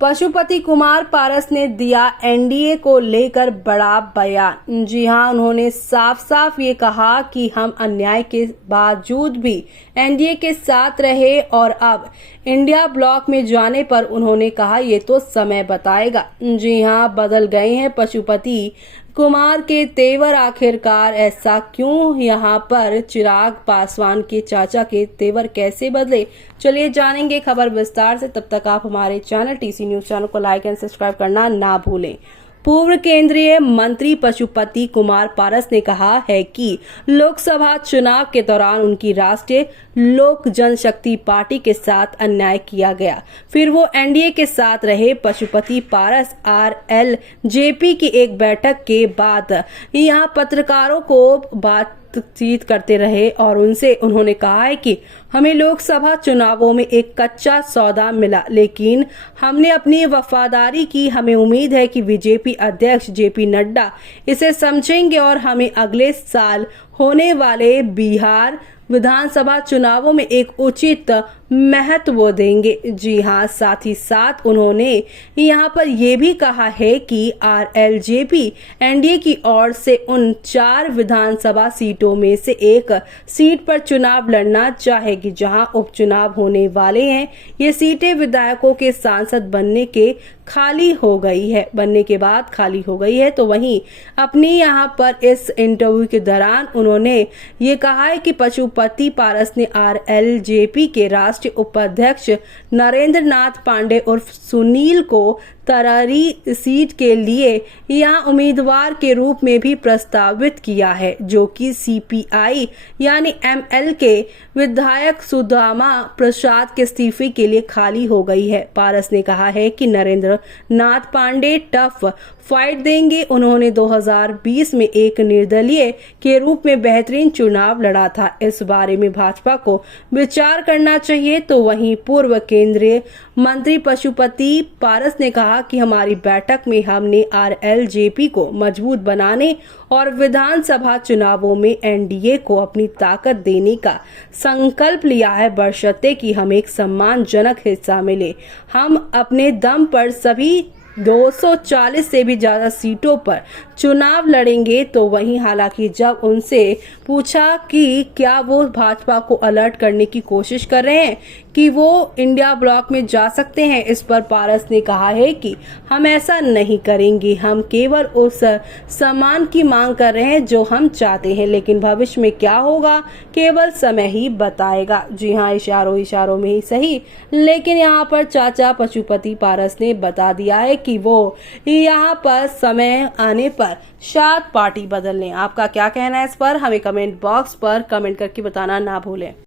पशुपति कुमार पारस ने दिया एनडीए को लेकर बड़ा बयान। जी हां, उन्होंने साफ साफ ये कहा कि हम अन्याय के बावजूद भी एनडीए के साथ रहे और अब इंडिया ब्लॉक में जाने पर उन्होंने कहा ये तो समय बताएगा। जी हां, बदल गए हैं पशुपति कुमार के तेवर। आखिरकार ऐसा क्यों? यहाँ पर चिराग पासवान के चाचा के तेवर कैसे बदले, चलिए जानेंगे खबर विस्तार से। तब तक आप हमारे चैनल टीसी न्यूज चैनल को लाइक एंड सब्सक्राइब करना ना भूलें। पूर्व केंद्रीय मंत्री पशुपति कुमार पारस ने कहा है कि लोकसभा चुनाव के दौरान उनकी राष्ट्रीय लोक जनशक्ति पार्टी के साथ अन्याय किया गया, फिर वो एनडीए के साथ रहे। पशुपति पारस आरएलजेपी की एक बैठक के बाद यहां पत्रकारों को बातचीत करते रहे और उनसे उन्होंने कहा है कि हमें लोकसभा चुनावों में एक कच्चा सौदा मिला, लेकिन हमने अपनी वफादारी की। हमें उम्मीद है कि बीजेपी अध्यक्ष जेपी नड्डा इसे समझेंगे और हमें अगले साल होने वाले बिहार विधानसभा चुनावों में एक उचित महत्व देंगे। जी हां, साथ ही साथ उन्होंने यहां पर यह भी कहा है कि आरएलजेपी एनडीए की ओर से उन 4 विधानसभा सीटों में से एक सीट पर चुनाव लड़ना चाहेगी जहां उपचुनाव होने वाले हैं। ये सीटें विधायकों के सांसद बनने के बाद खाली हो गई है। तो वहीं अपनी यहां पर इस इंटरव्यू के दौरान उन्होंने ये कहा है कि पशुपति पारस ने आरएलजेपी के राष्ट्रीय उपाध्यक्ष नरेंद्र नाथ पांडे उर्फ सुनील को तरारी सीट के लिए यहां उम्मीदवार के रूप में भी प्रस्तावित किया है, जो कि सीपीआई यानी एमएल के विधायक सुदामा प्रसाद के इस्तीफे के लिए खाली हो गई है। पारस ने कहा है कि नरेंद्र नाथ पांडे टफ फाइट देंगे। उन्होंने 2020 में एक निर्दलीय के रूप में बेहतरीन चुनाव लड़ा था। इस बारे में भाजपा को विचार करना चाहिए। तो वहीं पूर्व केंद्रीय मंत्री पशुपति पारस ने कहा कि हमारी बैठक में हमने आरएलजेपी को मजबूत बनाने और विधानसभा चुनावों में एनडीए को अपनी ताकत देने का संकल्प लिया है, बशर्ते कि हमें एक सम्मानजनक हिस्सा मिले। हम अपने दम पर सभी 240 से भी ज्यादा सीटों पर चुनाव लड़ेंगे। तो वहीं हालांकि जब उनसे पूछा कि क्या वो भाजपा को अलर्ट करने की कोशिश कर रहे हैं कि वो इंडिया ब्लॉक में जा सकते हैं, इस पर पारस ने कहा है कि हम ऐसा नहीं करेंगे। हम केवल उस सम्मान की मांग कर रहे हैं जो हम चाहते हैं, लेकिन भविष्य में क्या होगा केवल समय ही बताएगा। जी हाँ, इशारों में ही सही, लेकिन यहाँ पर चाचा पशुपति पारस ने बता दिया है कि वो यहाँ पर समय आने पर शायद पार्टी बदल लें। आपका क्या कहना है इस पर? हमें कमेंट बॉक्स पर कमेंट करके बताना ना भूलें।